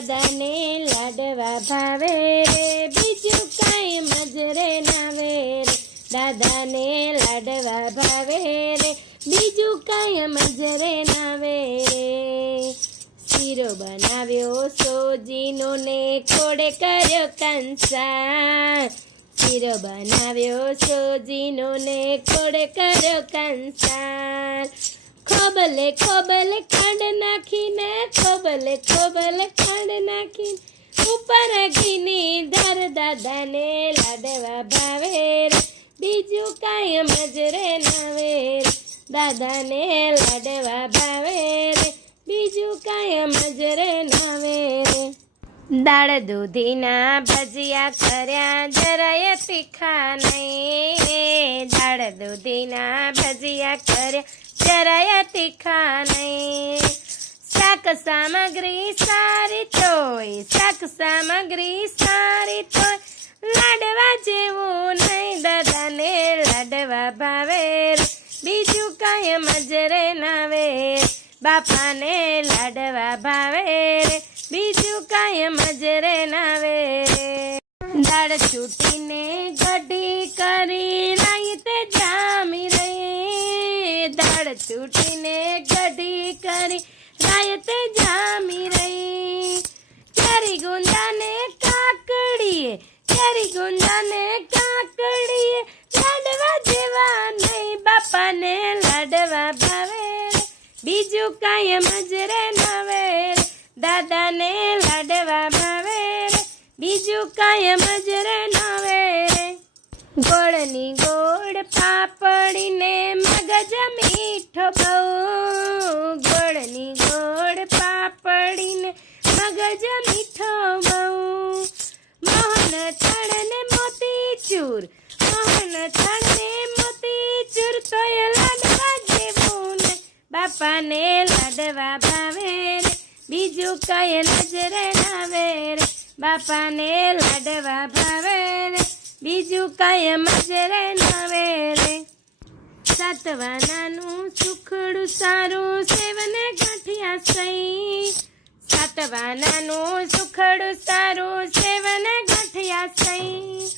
દાદાને લાડવા ભાવે રે, બીજું કાંઈ મજરે નાવે રે. દાદાને લાડવા ભાવે રે, બીજું કાંઈ મજરે નાવે રે. શીરો બનાવ્યો સોજીનો ને ખોડે કર્યો કંસાર. શીરો બનાવ્યો સોજીનો ને ખોડે કર્યો કંસાર. ખોબલે ખોબલે ખાંડ નાખીને, ખોબલે ખોબલે ખાંડ નાખીને, ઉપર ઘીની ધાર. દાદાને લાડવા ભાવે રે, બીજું કાંઈ મજરે નાવે રે. દાદાને લાડવા ભાવે રે, બીજું કાંઈ મજરે નાવે રે. દાળ દૂધીના ભજીયા કર્યા જરાય તીખા નહીં. દાળ દૂધીના ભજીયા કર્યા જરાય તીખા નહીં. શાક સામગ્રી સારી તોય, શાક સામગ્રી સારી તોય, લાડવા જેવું નહીં. દાદાને લાડવા ભાવે રે, બીજું કાંઈ મજરે નાવે રે. બાપાને લાડવા ભાવે રે, બીજું કાંઈ મજરે નાવે રે. દાળ ચૂટીને ગઢી કરી રાયતે જામી રહી. દાળ ચૂટીને ગઢી કરી રાયતે જામી રહી. કેરી ગુંદાને કાકડીએ, કેરી ગુંદાને કાકડીએ, લાડવા જેવા નહીં. બાપાને લાડવા ભાવે રે, બીજું કાંઈ મજરે નાવે રે. દાદાને લાડવા ભાવે રે, બીજું કાંઈ મજરે નાવે રે. ગોળની ગોળ પાપડીને મગજ મીઠો બહુ. ગોળની ગોળ પાપડીને મગજ મીઠો બહુ. મોહન થળને મોતીચૂર, મોહન થળને મોતીચૂર, તોય લાડવા જેવું ને. બાપાને લાડવા ભાવે રે, બીજું કાંઈ નજરે નાવે રે. બાપાને લાડવા ભાવે રે, બીજું કાંઈ મજરે નાવે રે. સાતવાનાનું સુખડું સારું, સેવને ગાંઠિયા સઈ. સાતવાનાનું સુખડું સારું, સેવને ગાંઠિયા સઈ.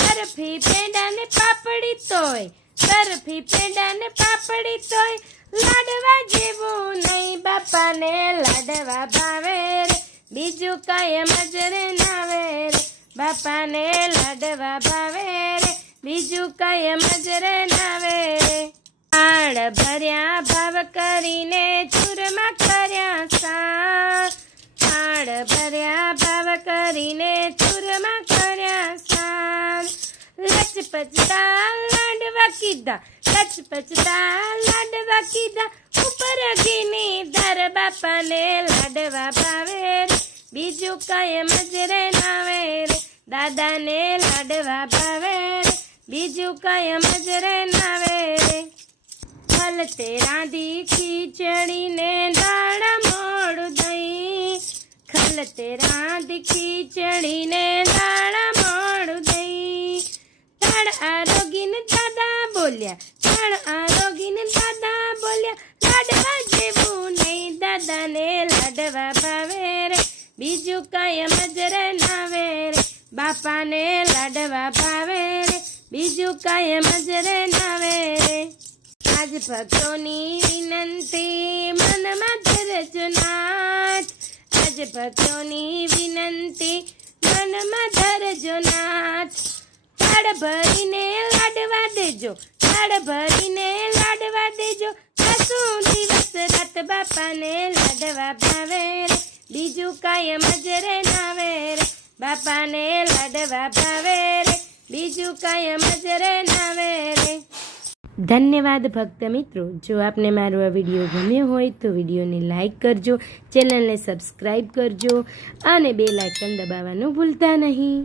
બરફી પેંડા ને પાપડી તોય, બરફી પેંડા ને પાપડી તોય, લાડવા જેવું નહીં. બાપાને લાડવા ભાવે રે, બીજું કાંઈ મજરે નાવે રે. બાપાને લાડવા ભાવે રે, બીજું કાંઈ મજરે નાવે રે. આળ ભર્યા ભાવ કરીને ચૂરમા કર્યા સાર. આળ ભર્યા ભાવ કરીને ચૂરમા કર્યા સાર. લચપચતા લાડવા કીધા, લચપચતા લાડવા કીધા, ઉપર ઘીની ધાર. બાપાને લાડવા ભાવે રે, બીજું કાંઈ મજરે નાવે રે. દાદાને લાડવા ભાવે રે, બીજું કાંઈ મજરે નાવે રે. ખલતે રાંધી ખીચડીને દાણા મોડું દહીં. ખલતે રાંધી ખીચડીને દાણા મોડું દહીં. તાળ આરોગીને દાદા બોલ્યા, તાળ આરોગીને દાદા બોલ્યા, લાડવા જેવું નહીં. દાદાને લાડવા ભાવે રે, બીજું કાંઈ મજરે નાવે રે. બાપાને લાડવા ભાવે રે, બીજું કાંઈ મજરે નાવે રે. આજ ભક્તોની વિનંતી મનમાં ધરજો નાથ. આજ ભક્તોની વિનંતી મનમાં ધરજો નાથ. થાળ ભરીને લાડવા દેજો, થાળ ભરીને લાડવા દેજો, કશું દિવસ રાત. બાપાને લાડવા ભાવે રે, બીજું કાંઈ મજરે નાવે રે. બાપાને લાડવા ભાવે રે, બીજું કાંઈ મજરે નાવે રે. ધન્યવાદ ભક્ત મિત્રો. જો આપને મારો આ વિડીયો ગમ્યો હોય તો વિડીયોને લાઈક કરજો, ચેનલને સબસ્ક્રાઈબ કરજો અને બેલ આઇકન દબાવવાનું ભૂલતા નહીં.